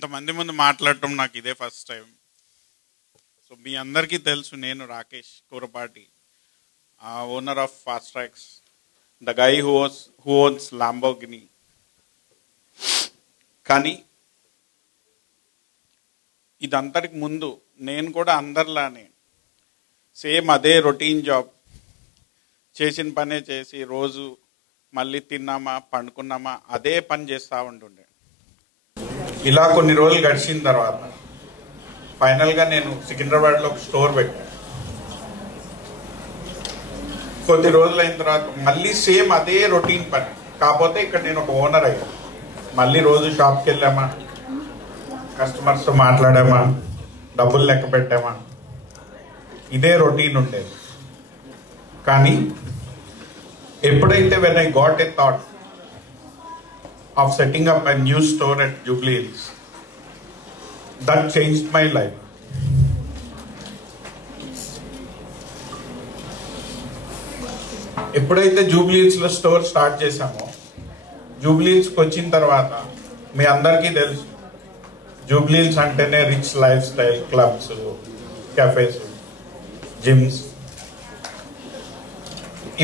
ఇంతమంది ముందు మాట్లాడటం నాకు ఇదే ఫస్ట్ టైం. సో మీ అందరికీ తెలుసు, నేను Rakesh Kurapati, owner of fast tracks, the guy who ones Lamborghini. కానీ ఇదంతటికి ముందు నేను కూడా అందరిలానే సేమ్ అదే రొటీన్ జాబ్, చేసిన పనే చేసి రోజు మళ్ళీ తిన్నామా పండుకున్నామా అదే పని చేస్తూ ఉంటుండే. ఇలా కొన్ని రోజులు గడిచిన తర్వాత ఫైనల్గా నేను సికింద్రాబాద్లో ఒక స్టోర్ పెట్టాను. కొద్ది రోజులు అయిన తర్వాత మళ్ళీ సేమ్ అదే రొటీన్ పని, కాకపోతే ఇక్కడ నేను ఒక ఓనర్ అయ్యాను. మళ్ళీ రోజు షాప్కి వెళ్ళామా, కస్టమర్స్తో మాట్లాడామా, డబ్బులు లెక్క పెట్టామా, ఇదే రొటీన్ ఉండేది. కానీ ఎప్పుడైతే when I got a thought of setting up a new store at Jubilee hills, that changed my life. ఎప్పుడైతే జూబ్లీ హిల్స్లో స్టోర్ స్టార్ట్ చేశామో, జూబ్లీ హిల్స్కి వచ్చిన తర్వాత మీ అందరికీ తెలుసు, జూబ్లీ హిల్స్ అంటేనే rich life style, clubs, cafes, gyms,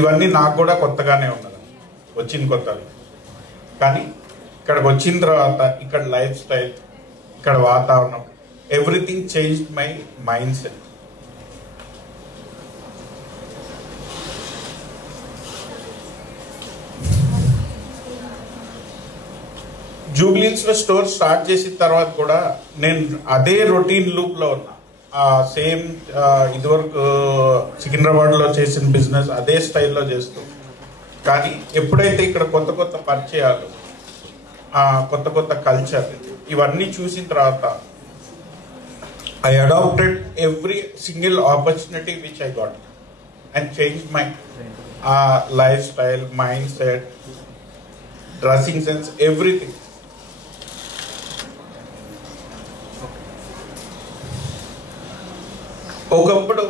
ఇవన్నీ నాకు కూడా కొత్తగానే ఉన్నది, వచ్చిన కొత్తగా. కానీ ఇక్కడికి వచ్చిన తర్వాత ఇక్కడ లైఫ్ స్టైల్, ఇక్కడ వాతావరణం, everything changed my mind set. Jubilee హిల్స్లో స్టోర్ స్టార్ట్ చేసిన తర్వాత కూడా నేను అదే రొటీన్ లూప్లో ఉన్నా. సేమ్ ఇదివరకు సికింద్రాబాద్లో చేసిన బిజినెస్ అదే స్టైల్లో చేస్తూ. కానీ ఎప్పుడైతే ఇక్కడ కొత్త కొత్త పరిచయాలు, కొత్త కొత్త కల్చర్, ఇవన్నీ చూసిన తర్వాత I adapted every single opportunity which I got and change my life style, mind set, dressing sense, everything. ఒకప్పుడు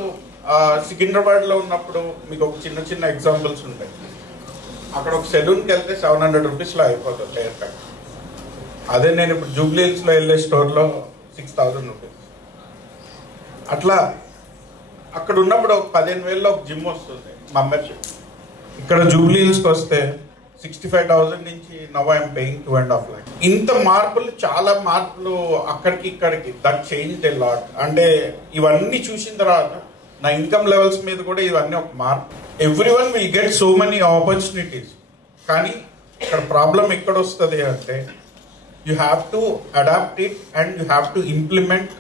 సికింద్రాబాద్లో ఉన్నప్పుడు మీకు ఒక చిన్న చిన్న ఎగ్జాంపుల్స్ ఉంటాయి. అక్కడ ఒక సెలూన్కి వెళ్తే 700 రూపీస్లో అయిపోతుంది హెయిర్ కట్. అదే నేను ఇప్పుడు జూబ్లీ హిల్స్లో వెళ్ళే స్టోర్లో 6000 రూపీస్. అట్లా అక్కడ ఉన్నప్పుడు ఒక 15,000లో ఒక జిమ్ వస్తుంది మెంబర్షిప్. ఇక్కడ జూబ్లీ హిల్స్కి వస్తే 65,000 నుంచి నవ్ ఐఎమ్ పేయింగ్ 2.5 lakhs. ఇంత మార్పులు, చాలా మార్పులు అక్కడికి ఇక్కడికి, దట్ చేంజ్డ్ ఎ లాట్. అంటే ఇవన్నీ చూసిన తర్వాత నా ఇన్కమ్ లెవెల్స్ మీద కూడా ఇవన్నీ ఒక మార్పు. Everyone will get so many opportunities. కానీ ఇక్కడ ప్రాబ్లం ఎక్కడ వస్తుంది అంటే, you have to adapt it and you have to implement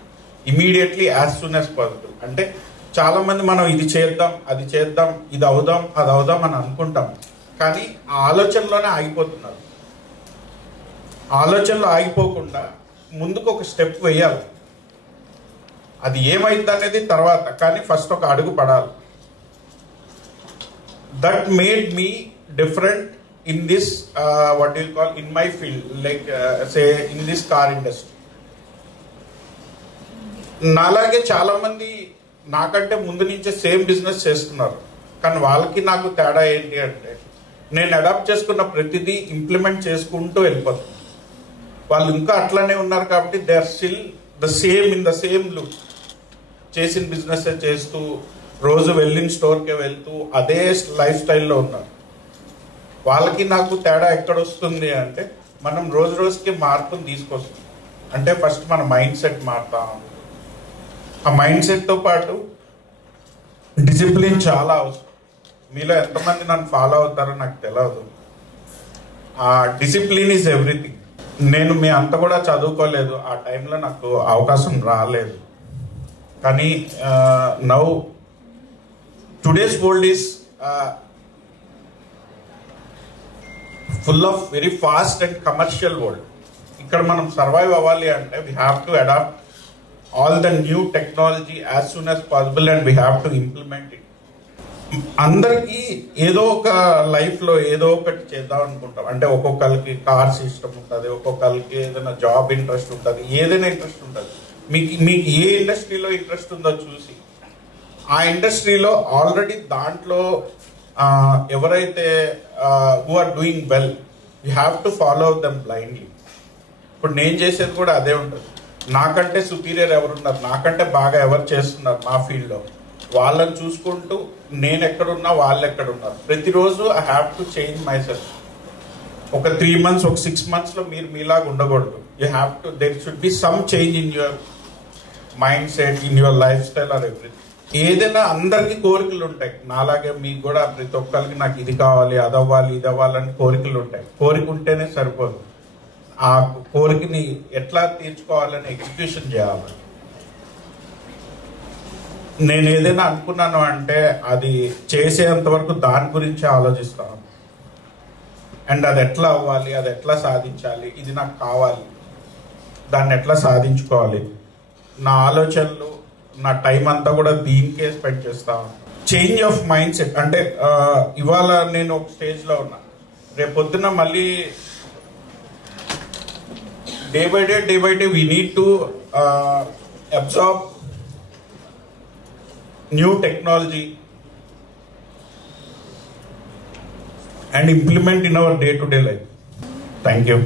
immediately as soon as possible. అంటే చాలా మంది మనం ఇది చేద్దాం, అది చేద్దాం, ఇది అవుదాం, అది అవుదాం అని అనుకుంటాం. కానీ ఆ ఆలోచనలోనే ఆగిపోతున్నారు. ఆలోచనలో ఆగిపోకుండా ముందుకు ఒక స్టెప్ వేయాలి. అది ఏమైంది అనేది తర్వాత, కానీ ఫస్ట్ ఒక అడుగు పడాలి. That made me different in this what you call in my field, like say in this car industry. నాలాగే చాలా మంది నాకంటే ముందు నుంచే సేమ్ బిజినెస్ చేస్తున్నారు. కానీ వాళ్ళకి నాకు తేడా ఏంటి అంటే, నేను అడాప్ట్ చేసుకున్న ప్రతిదీ ఇంప్లిమెంట్ చేసుకుంటూ వెళ్ళిపోతాను. వాళ్ళు ఇంకా అట్లానే ఉన్నారు కాబట్టి they are still the same in the same look. చేసిన బిజినెస్ చేస్తూ, రోజు వెళ్ళిన స్టోర్కే వెళ్తూ అదే లైఫ్ స్టైల్లో ఉన్నారు. వాళ్ళకి నాకు తేడా ఎక్కడ వస్తుంది అంటే, మనం రోజు రోజుకి మార్పుని తీసుకొస్తాం. అంటే ఫస్ట్ మన మైండ్ సెట్ మారుతాం. ఆ మైండ్ సెట్తో పాటు డిసిప్లిన్ చాలా అవసరం. మీలో ఎంతమంది నన్ను ఫాలో అవుతారో నాకు తెలియదు. Discipline is everything. నేను మీ అంత కూడా చదువుకోలేదు, ఆ టైంలో నాకు అవకాశం రాలేదు. కానీ now today's world is full of very fast and commercial world. ఇక్కడ మనం సర్వైవ్ అవ్వాలి అంటే we have to adapt all the new technology as soon as possible and we have to implement it. అందరికీ ఏదో ఒక లైఫ్లో ఏదో ఒకటి చేద్దాం అనుకుంటాం. అంటే ఒక్కొక్కరికి కార్స్ ఇష్టం ఉంటుంది, ఒక్కొక్కరికి ఏదైనా జాబ్ ఇంట్రెస్ట్ ఉంటుంది, ఏదైనా ఇంట్రెస్ట్ ఉంటుంది. మీకు ఏ ఇండస్ట్రీలో ఇంట్రెస్ట్ ఉందో చూసి ఆ ఇండస్ట్రీలో ఆల్రెడీ దాంట్లో ఎవరైతే who are doing well, you have to follow them blindly. ఇప్పుడు నేను చేసేది కూడా అదే ఉంటుంది. నాకంటే సుపీరియర్ ఎవరున్నారు, నాకంటే బాగా ఎవరు చేస్తున్నారు మా ఫీల్డ్లో, వాళ్ళని చూసుకుంటూ నేను ఎక్కడున్నా వాళ్ళు ఎక్కడున్నారు. ప్రతిరోజు I have to change myself. ఒక 3 months, ఒక 6 monthsలో మీరు మీలాగా ఉండకూడదు. You have to, there should be some change in your mind set, in your life style or everything. ఏదైనా అందరికీ కోరికలు ఉంటాయి, నాలాగే మీకు కూడా ప్రతి ఒక్కరికి నాకు ఇది కావాలి, అది అవ్వాలి, ఇది అవ్వాలని కోరికలు ఉంటాయి. కోరిక ఉంటేనే సరిపోదు, ఆ కోరికని ఎట్లా తీర్చుకోవాలని ఎగ్జిక్యూషన్ చేయాలి. నేను ఏదైనా అనుకున్నాను అంటే అది చేసేంత వరకు దాని గురించి ఆలోచిస్తాను. అండ్ అది ఎట్లా అవ్వాలి, అది ఎట్లా సాధించాలి, ఇది నాకు కావాలి, దాన్ని ఎట్లా సాధించుకోవాలి. నా ఆలోచనలు, నా టైం అంతా కూడా దీనికే స్పెండ్ చేస్తాను. చేంజ్ ఆఫ్ మైండ్ సెట్ అంటే ఇవాళ నేను ఒక స్టేజ్లో ఉన్నా, రేపు పొద్దున్న మళ్ళీ day by day we need to absorb new technology and implement in our day-to-day life. Thank you.